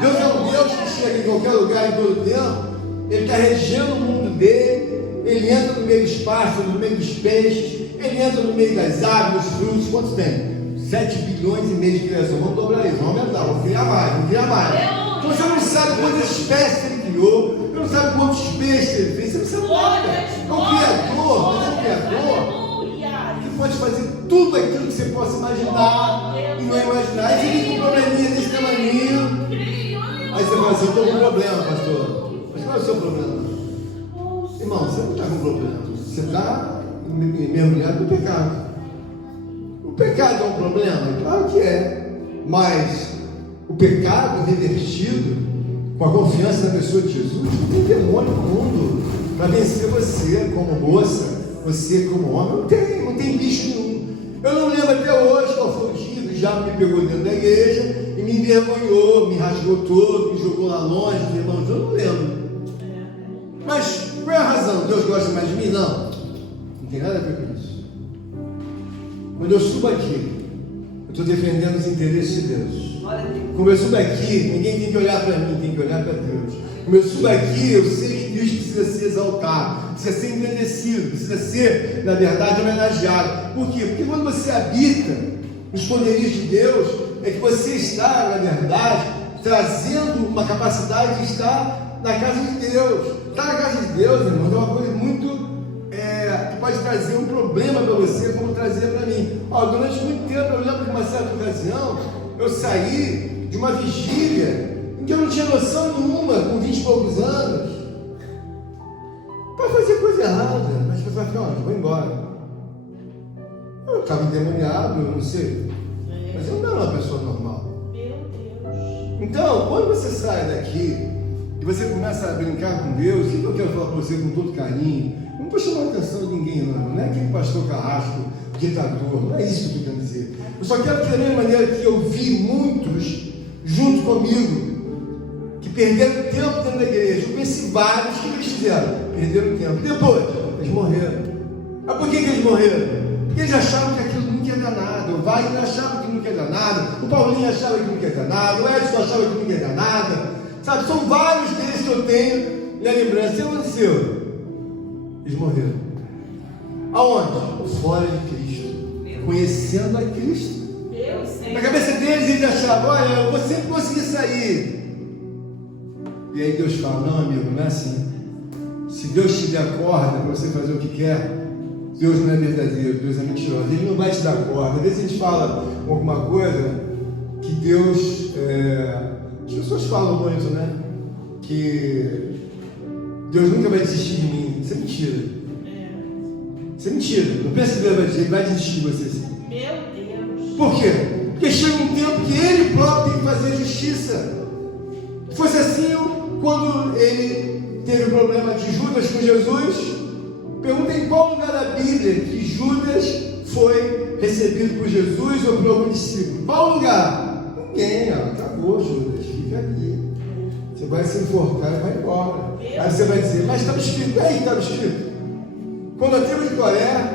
Deus é um Deus que chega em qualquer lugar, em todo tempo, Ele está regendo o mundo dele, Ele entra no meio dos pássaros, no meio dos peixes, Ele entra no meio das aves, dos frutos. Quantos tem? 7 bilhões e meio de criação. Vamos dobrar isso, vamos aumentar, vamos criar mais. Então você não sabe quantas espécies Ele criou, você não sabe quantos peixes Ele fez, você não sabe nada. É um Criador, que pode fazer tudo aquilo que você possa imaginar e não imaginar. Aí você tem um probleminha desse tamanho. Aí você fala assim, eu estou com um problema, pastor. Mas qual é o seu problema? Irmão, você não está com problema. Você está mergulhado no pecado. O pecado é um problema? Claro que é. Mas o pecado revertido com a confiança na pessoa de Jesus, não tem demônio no mundo para vencer você como moça, você como homem. Não tem bicho nenhum. Eu não lembro até hoje qual foi o dia que o diabo me pegou dentro da igreja e me envergonhou, me rasgou todo, me jogou lá longe, os irmãos, eu não lembro. Mas qual é a razão? Deus gosta mais de mim? Não tem nada a ver com isso. Quando eu subo aqui, eu estou defendendo os interesses de Deus. Quando eu subo aqui, ninguém tem que olhar para mim, tem que olhar para Deus. Quando eu subo aqui, eu sei que Deus precisa ser exaltado, precisa ser engrandecido, precisa ser, na verdade, homenageado. Por quê? Porque quando você habita nos poderes de Deus, é que você está, na verdade, trazendo uma capacidade de estar na casa de Deus. Estar na casa de Deus, irmãos, é uma coisa muito que pode trazer um problema para você, como trazer para mim. Durante muito tempo, eu lembro de uma certa ocasião, eu saí de uma vigília em que eu não tinha noção nenhuma, com 20 e poucos anos, para fazer coisa errada. Mas as pessoas falam, vou embora. Eu estava endemoniado, eu não sei. Mas eu não era uma pessoa normal. Então, quando você sai daqui e você começa a brincar com Deus, o que eu quero falar para você com todo carinho? Não estou chamando a atenção de ninguém, não é aquele pastor carrasco, ditador, não é isso que eu quero dizer. Eu só quero dizer da mesma maneira que eu vi muitos junto comigo que perderam tempo dentro da igreja. Eu conheci vários, o que eles fizeram? Perderam tempo. Depois, eles morreram. Mas por que eles morreram? Porque eles achavam que aquilo nunca ia dar nada. O Wagner achava que nunca ia dar nada. O Paulinho achava que nunca ia dar nada. O Edson achava que nunca ia dar nada. Sabe, são vários deles que eu tenho na lembrança. O que aconteceu? Eles morreram. Aonde? Fora de Cristo. Conhecendo a Cristo. Na cabeça deles, eles achavam, olha, eu vou sempre conseguir sair. E aí Deus fala, não, amigo, não é assim. Se Deus te der corda para você fazer o que quer, Deus não é verdadeiro, Deus é mentiroso. Ele não vai te dar corda. Às vezes a gente fala alguma coisa que Deus... as pessoas falam muito, né? Que Deus nunca vai desistir de mim. Isso é mentira. Isso é mentira. Não pensa que Deus vai desistir de você assim. Meu Deus. Por quê? Porque chega um tempo que Ele próprio tem que fazer justiça. Se fosse assim, quando Ele teve o problema de Judas com Jesus, pergunta em qual lugar da Bíblia que Judas foi recebido por Jesus ou por algum discípulo. Qual lugar? Ninguém, acabou Judas, fica aqui. Você vai se enforcar e vai embora. Aí você vai dizer, mas estava escrito, aí estava escrito. Quando a tribo de Coré,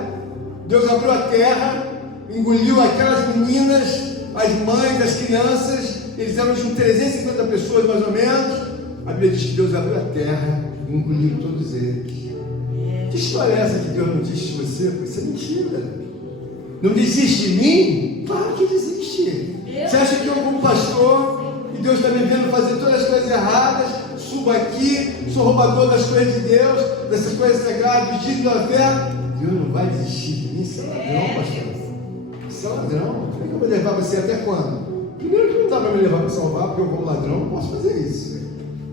Deus abriu a terra, engoliu aquelas meninas, as mães, as crianças, eles eram de 350 pessoas mais ou menos, A Bíblia diz que Deus abriu a terra e engoliu todos eles. Que história é essa que Deus não desiste de você? Isso é mentira. Não desiste de mim? Claro que desiste. Você acha que eu, como pastor, e Deus está me vendo fazer todas as coisas erradas, subo aqui, sou roubador das coisas de Deus, dessas coisas sagradas, digno da fé? Deus não vai desistir de mim, você é ladrão, pastor. Você é ladrão. Como é que eu vou levar você até quando? Primeiro que não dá para me levar para salvar, porque eu, como ladrão, não posso fazer isso.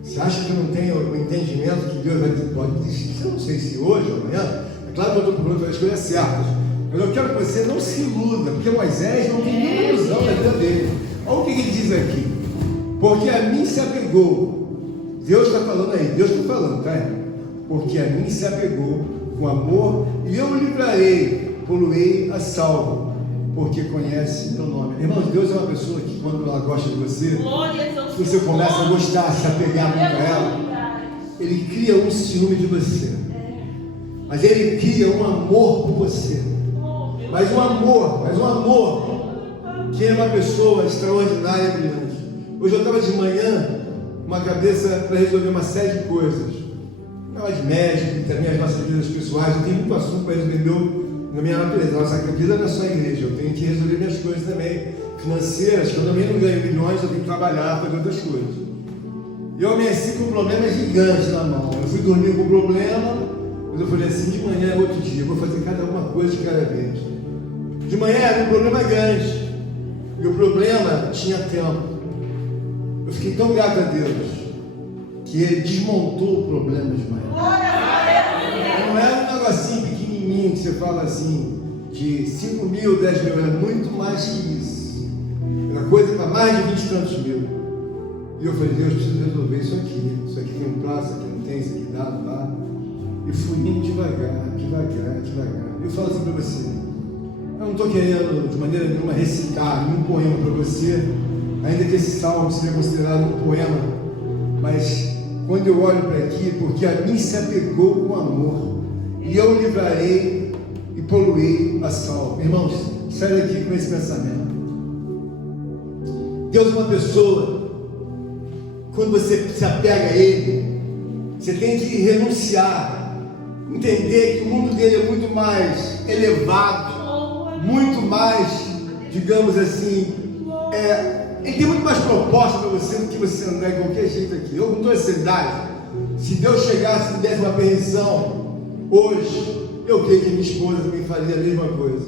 Você acha que eu não tenho o entendimento que Deus pode desistir? Eu não sei se hoje ou amanhã. É claro que eu estou procurando fazer as coisas certas. Mas eu quero que você não se iluda, porque Moisés não tem nenhuma ilusão na vida dele. Olha o que ele diz aqui. Porque a mim se apegou. Deus está falando aí, Deus está falando, tá? Porque a mim se apegou com amor e eu o livrarei, poluei a salvo, porque conhece meu nome. Irmãos, Deus é uma pessoa que quando ela gosta de você, você começa a gostar, se apegar muito a ela, ele cria um ciúme de você. Mas ele cria um amor por você. Mas um amor que é uma pessoa extraordinária e brilhante. Hoje eu estava de manhã com uma cabeça para resolver uma série de coisas. Negócio de médico, também as nossas vidas pessoais. Eu tenho muito assunto para resolver na minha natureza. Nossa vida não é só a igreja, eu tenho que resolver minhas coisas também financeiras, que eu também não ganho milhões, eu tenho que trabalhar, fazer outras coisas. E eu amanheci com um problema gigante na mão. Eu fui dormir com o problema, mas eu falei assim, de manhã é outro dia, eu vou fazer cada uma coisa de cada vez. De manhã era um problema grande, e o problema tinha tempo. Eu fiquei tão grato a Deus, que Ele desmontou o problema de manhã. Não era um negocinho pequenininho que você fala assim, de 5 mil, 10 mil, era muito mais que isso. Era coisa para mais de 20 e tantos mil. E eu falei, Deus, preciso resolver isso aqui. Isso aqui tem um prazo, isso aqui não tem, isso aqui dá, não dá. E fui indo devagar. Eu falo assim para você, eu não estou querendo de maneira nenhuma recitar nenhum poema para você, ainda que esse salmo seja considerado um poema, mas quando eu olho para aqui, porque a mim se apegou com amor, e eu livrarei e poluei a salvo. Irmãos, sai daqui com esse pensamento. Deus é uma pessoa, quando você se apega a Ele, você tem que renunciar, entender que o mundo dele é muito mais elevado, muito mais, digamos assim, ele tem muito mais proposta para você do que você andar de qualquer jeito aqui. Eu, com toda sinceridade, se Deus chegasse e me desse uma permissão hoje, eu creio que minha esposa também faria a mesma coisa.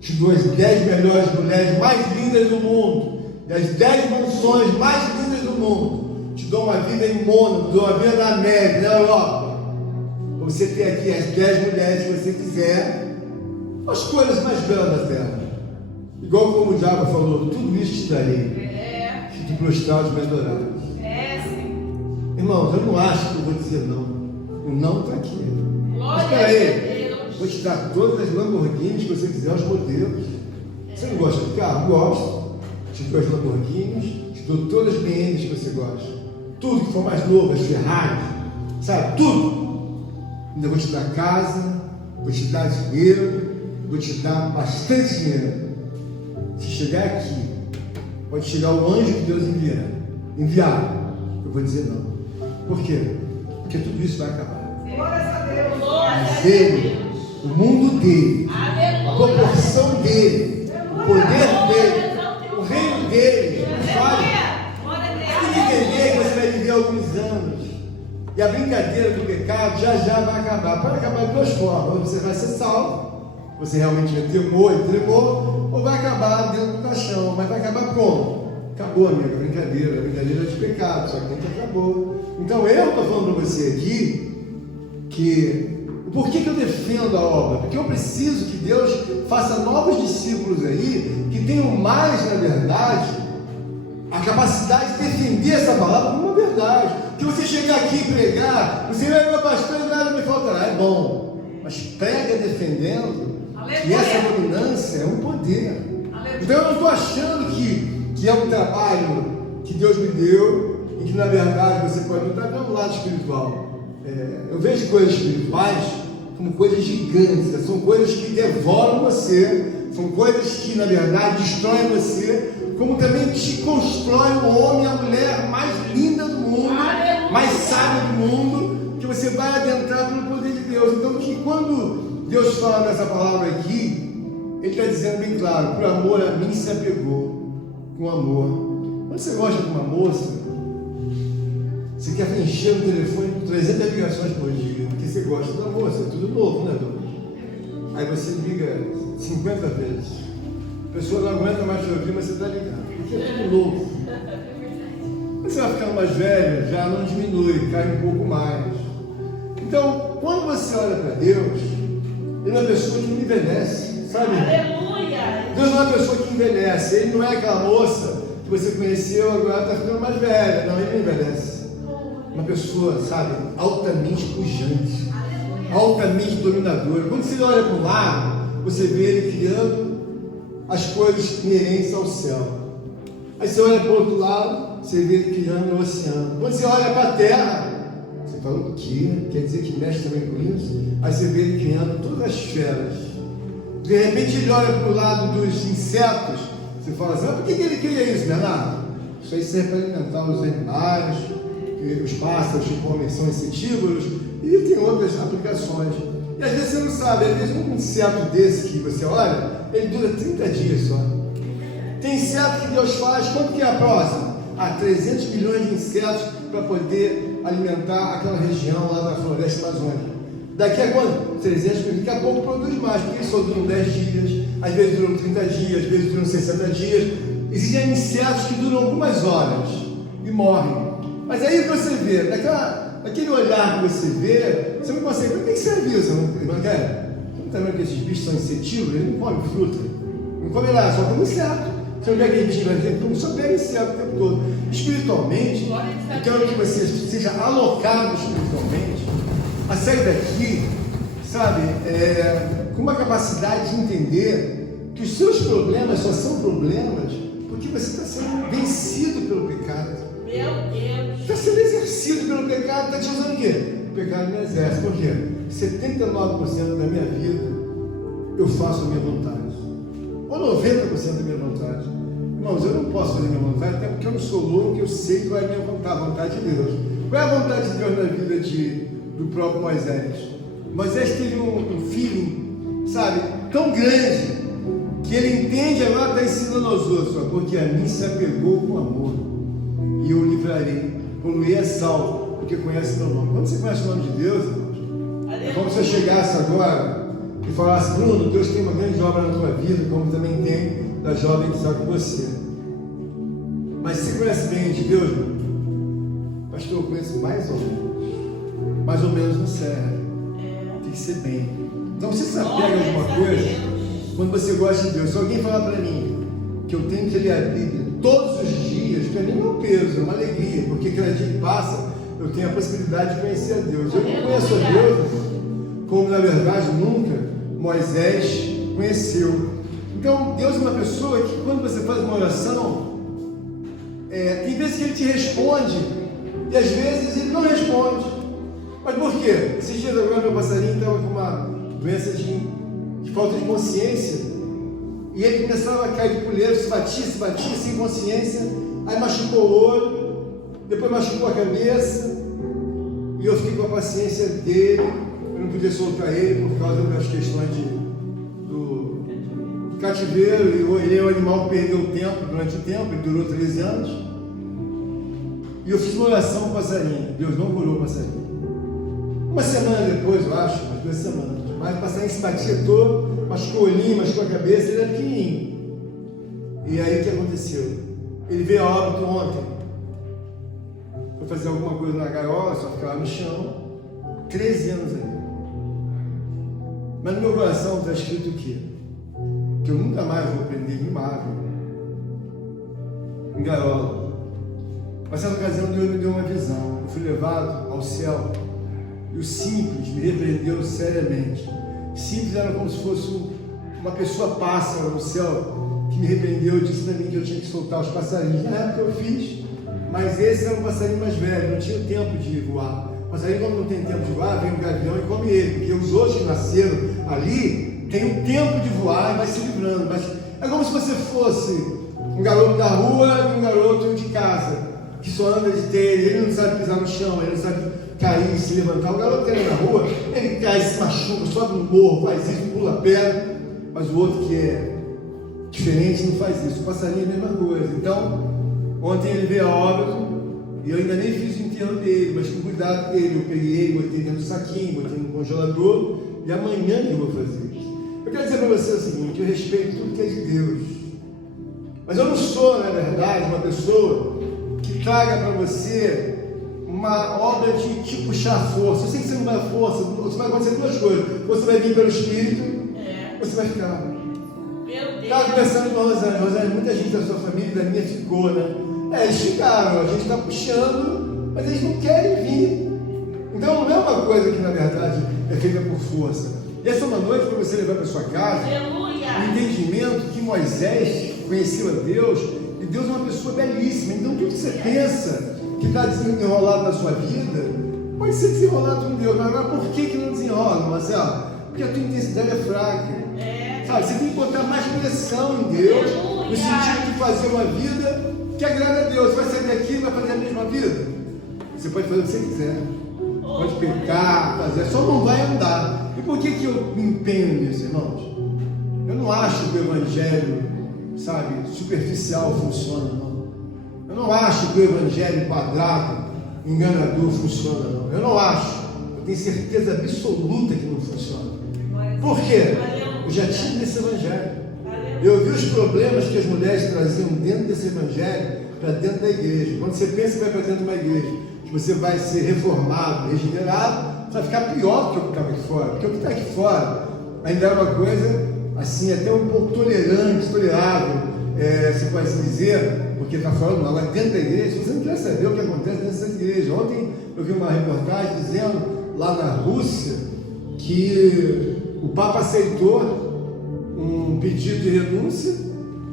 Te dou as 10 melhores mulheres mais lindas do mundo, e as 10 mansões mais lindas do mundo. Te dou uma vida em Mônaco, te dou uma vida na América, na Europa. Para você ter aqui as 10 mulheres que você quiser, as coisas mais belas da terra. Igual como o diabo falou, tudo isso te darei. Se te prostrares me adorares. Irmãos, eu não acho que eu vou dizer não. O não está aqui. Mas espera aí, vou te dar todas as Lamborghinis que você quiser, os modelos. Você não gosta de carro? Gosto. Te dou as Lamborghinis, te dou todas as BMs que você gosta. Tudo que for mais novo, as Ferrari, sabe? Tudo. Ainda vou te dar casa, vou te dar dinheiro, vou te dar bastante dinheiro. Se chegar aqui, pode chegar o anjo que Deus enviar. Eu vou dizer não. Por quê? Porque tudo isso vai acabar. Mas ele, o mundo dele, a proporção dele, o poder dele, o reino dele, sabe? Tem que entender que você vai viver alguns anos. E a brincadeira do pecado já vai acabar. Pode acabar de duas formas. Ou você vai ser salvo, você realmente entregou, ou vai acabar dentro do caixão. Mas vai acabar como? Acabou, amigo, a brincadeira é de pecado, só que acabou. Então eu estou falando para você aqui que por que eu defendo a obra? Porque eu preciso que Deus faça novos discípulos aí que tenham mais, na verdade, a capacidade de defender essa palavra como uma verdade. Que você chegar aqui e pregar, você vai, meu pastor, nada me faltará. É bom, mas prega defendendo que essa dominância é um poder. Então eu não estou achando que é um trabalho que Deus me deu e que na verdade você pode não estar vendo o lado espiritual. Eu vejo coisas espirituais como coisas gigantes, são coisas que devoram você, são coisas que na verdade destroem você, como também te constrói o homem e a mulher mais linda do mundo, mais sábio do mundo, que você vai adentrar pelo poder de Deus. Então, que quando Deus fala nessa palavra aqui, Ele está dizendo bem claro: por amor a mim se apegou, com amor. Quando você gosta de uma moça, você quer encher o telefone com 300 ligações por dia, porque você gosta da moça, é tudo novo, né, Dona? Aí você liga 50 vezes. A pessoa não aguenta mais te ouvir, mas você está ligando, porque é tudo novo. Você vai ficando mais velho, já não diminui, cai um pouco mais. Então, quando você olha para Deus, Ele é uma pessoa que não envelhece, sabe? Aleluia. Deus não é uma pessoa que envelhece. Ele não é aquela moça que você conheceu, agora está ficando mais velha. Não, Ele não envelhece. Uma pessoa, sabe, altamente pujante, altamente dominadora. Quando você olha para o lado, você vê Ele criando as coisas inerentes ao céu. Aí você olha para o outro lado, você vê Ele criando o oceano. Quando você olha para a terra, você fala: o quê? Quer dizer que mexe também com isso? Aí você vê Ele criando todas as feras. De repente Ele olha para o lado dos insetos, você fala assim: por que Ele cria isso, Bernardo? Isso aí serve para alimentar os animais, os pássaros que comem são insetívoros, e tem outras aplicações. E às vezes você não sabe, às vezes um inseto desse que você olha, ele dura 30 dias só. Tem inseto que Deus faz, quanto que é a próxima? 300 milhões de insetos para poder alimentar aquela região lá na floresta amazônica. Daqui a quanto? 300 milhões. Daqui a pouco produz mais, porque eles só duram 10 dias, às vezes duram 30 dias, às vezes duram 60 dias. Existem insetos que duram algumas horas e morrem. Mas aí você vê, naquele olhar que você vê, você não consegue. Por que serve isso? Não quer? Você não está vendo que esses bichos são insetívoros? Eles não comem fruta, não comem nada, só comem inseto. Você não quer que eles digam, só pega inseto o tempo todo. Espiritualmente, eu quero que você seja alocado espiritualmente a sair daqui, sabe, com uma capacidade de entender que os seus problemas só são problemas porque você está sendo vencido pelo pecado. Meu Deus. Está sendo exercido pelo pecado, está te usando o quê? O pecado me exerce. Por quê? 79% da minha vida eu faço a minha vontade. Ou 90% da minha vontade. Irmãos, eu não posso fazer a minha vontade, até porque eu não sou louco, eu sei qual é a minha vontade, a vontade de Deus. Qual é a vontade de Deus na vida do próprio Moisés? Moisés teve um feeling, sabe, tão grande, que ele entende agora, está ensinando aos outros, porque a mim se apegou com amor. E eu o livrarei, poluí é salvo, porque conhece meu nome. Quando você conhece o nome de Deus, irmãos, é como se eu chegasse agora e falasse: Bruno, Deus tem uma grande obra na tua vida, como também tem da jovem que está com você. Mas você conhece bem de Deus, irmão? Pastor, eu conheço mais ou menos. Mais ou menos não serve. Tem que ser bem. Então você se apega a alguma coisa quando você gosta de Deus. Se alguém falar para mim que eu tenho que ler a Bíblia todos os dias, para mim não é um peso, é uma alegria, porque cada dia que passa eu tenho a possibilidade de conhecer a Deus. Eu não conheço a Deus como na verdade nunca Moisés conheceu. Então Deus é uma pessoa que quando você faz uma oração, tem vezes que Ele te responde e às vezes Ele não responde. Mas por quê? Esses dias agora meu passarinho estava com uma doença de falta de consciência. E ele começava a cair de colher, se batia, sem consciência. Aí machucou o olho, depois machucou a cabeça. E eu fiquei com a paciência dele. Eu não podia soltar ele por causa das questões do cativeiro. E o animal perdeu o tempo, durante o tempo, ele durou 13 anos. E eu fiz uma oração com o passarinho. Deus não curou o passarinho. Uma semana depois, eu acho, umas 2 semanas. Mas o passarinho se batia todo. Machucou o olhinho, machucou a cabeça, ele era pequenininho. E aí o que aconteceu? Ele veio a óbito ontem. Foi fazer alguma coisa na gaiola, só ficava no chão. 13 anos aí. Mas no meu coração está escrito o quê? Que eu nunca mais vou prender em uma árvore, em gaiola. Mas nessa ocasião Deus me deu uma visão. Eu fui levado ao céu. E o simples me repreendeu seriamente. Simples era como se fosse uma pessoa pássaro no céu que me repreendeu e disse para mim que eu tinha que soltar os passarinhos. Na época eu fiz, mas esse era um passarinho mais velho, não tinha tempo de voar. O passarinho, quando não tem tempo de voar, vem um gavião e come ele, porque os outros que nasceram ali têm um tempo de voar e vai se livrando. Mas é como se você fosse um garoto da rua e um garoto de casa. que só anda de tênis, ele não sabe pisar no chão, ele não sabe cair, se levantar. O garoto que anda na rua, ele cai, se machuca, sobe no morro, faz isso, pula a pedra, mas o outro que é diferente não faz isso. O passarinho é a mesma coisa. Então, ontem ele veio a óbito, e eu ainda nem fiz o enterro dele, mas com cuidado dele, eu peguei, botei dentro do saquinho, botei no congelador, e amanhã que eu vou fazer isso. Eu quero dizer para você o seguinte: eu respeito tudo que é de Deus, mas eu não sou, na verdade, uma pessoa que traga para você uma obra de te puxar força. Eu sei que você não vai força, você vai acontecer duas coisas: você vai vir pelo Espírito, você vai ficar. Estava conversando com a Rosane, muita gente da sua família e da minha ficou, né? Eles ficaram, a gente está puxando, mas eles não querem vir. Então não é uma coisa que na verdade é feita por força. E essa é uma noite para você levar para sua casa o entendimento que Moisés conheceu a Deus, e Deus é uma pessoa belíssima. Então tudo que você pensa que está desenrolado na sua vida pode ser desenrolado com Deus. Mas agora por que não desenrola, Marcelo? Porque a tua intensidade é fraca. Sabe, você tem que botar mais pressão em Deus, no sentido de fazer uma vida que agrada a Deus. Você vai sair daqui e vai fazer a mesma vida? Você pode fazer o que você quiser, pode pecar, fazer, só não vai andar. E por que eu me empenho nisso, irmãos? Eu não acho que o evangelho, sabe, superficial funciona, não. Eu não acho que o evangelho quadrado, enganador, funciona, não. Eu não acho. Eu tenho certeza absoluta que não funciona. Por quê? Eu já tive esse evangelho. Eu vi os problemas que as mulheres traziam dentro desse evangelho para dentro da igreja. Quando você pensa que vai para dentro de uma igreja, que você vai ser reformado, regenerado, vai ficar pior do que o que estava aqui fora. Porque o que está aqui fora ainda é uma coisa assim, até um pouco tolerante, tolerável, se pode dizer, porque está fora não. Agora dentro da igreja, você não quer saber o que acontece dentro dessa igreja. Ontem eu vi uma reportagem dizendo lá na Rússia que o Papa aceitou um pedido de renúncia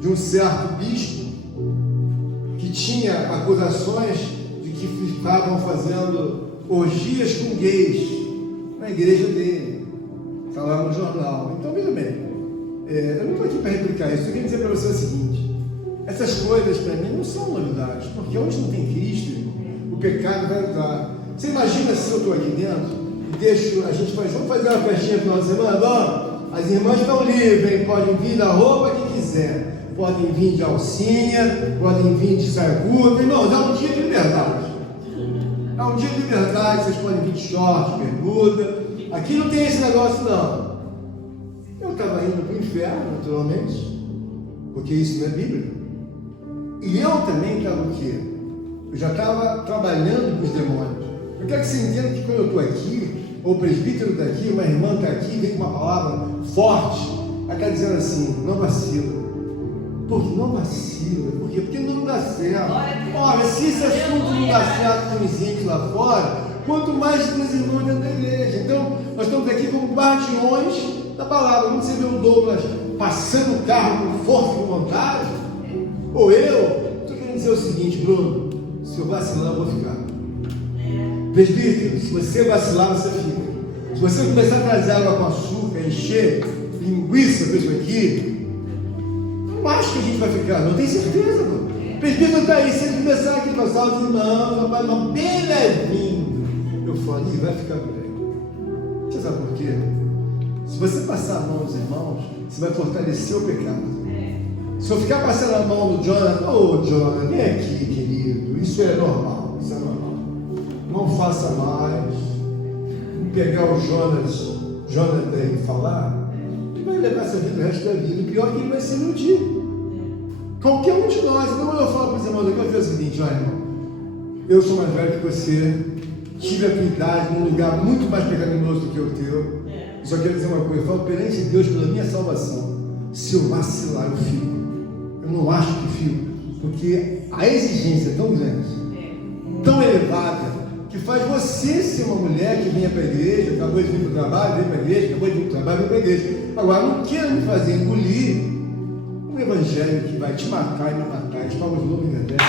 de um certo bispo que tinha acusações de que estavam fazendo orgias com gays na igreja dele. Está lá no jornal. Então, veja bem, eu não estou aqui para replicar isso. Eu quero dizer para você o seguinte: essas coisas para mim não são novidades, porque onde não tem Cristo, o pecado vai entrar. Você imagina se eu estou aqui dentro e deixo, a gente vamos fazer uma festinha no final de semana, vamos? As irmãs estão livres, hein? Podem vir da roupa que quiser, podem vir de alcinha, podem vir de saia curta. Irmãos, é um dia de liberdade. É um dia de liberdade, vocês podem vir de short, bermuda. Aqui não tem esse negócio, não. Eu estava indo para o inferno, naturalmente, porque isso não é bíblico. E eu também estava o quê? Eu já estava trabalhando com os demônios. Eu quero que você entenda que quando eu estou aqui, ou o presbítero está aqui, uma irmã está aqui, vem com uma palavra forte, ela está dizendo assim: não vacila. Por que não vacila? Por quê? Porque não dá certo. Olha, se esse assunto não dá certo com os índios lá fora, quanto mais com os irmãos dentro da igreja. Então, nós estamos aqui como guardiões da palavra. Quando você vê o Douglas passando o carro com força e com vontade, ou eu, estou querendo dizer o seguinte: Bruno, se eu vacilar, eu vou ficar. Presbítero, se você vacilar, você fica. Se você começar a trazer água com açúcar, encher linguiça para isso aqui, não acho que a gente vai ficar, não tenho certeza. O presbítero está aí, se ele começar aqui a passar os irmãos, vai bem levinho, eu falo, vai ficar por aí. Você sabe por quê? Se você passar a mão dos irmãos, você vai fortalecer o pecado. Se eu ficar passando a mão do Jonathan, Jonathan, vem aqui, querido, isso é normal, isso é normal. Não faça mais. Pegar o Jonathan e falar, ele vai levar essa vida o resto da vida. O pior é que ele vai se iludir. Qualquer um de nós. Então, quando eu falo para os irmãos, eu quero dizer o seguinte: olha, irmão, eu sou mais velho que você, tive a tua idade num lugar muito mais pecaminoso do que o teu. Só quero dizer uma coisa: eu falo perante Deus pela minha salvação. Se eu vacilar, eu fico. Eu não acho que fico, porque a exigência é tão grande, tão elevada, que faz você ser uma mulher que venha para a igreja, acabou de vir para o trabalho, vem para a igreja, acabou de vir para o trabalho, vem para a igreja. Agora, não queira me fazer engolir um evangelho que vai te matar e me matar. As palmas de novo em verdade.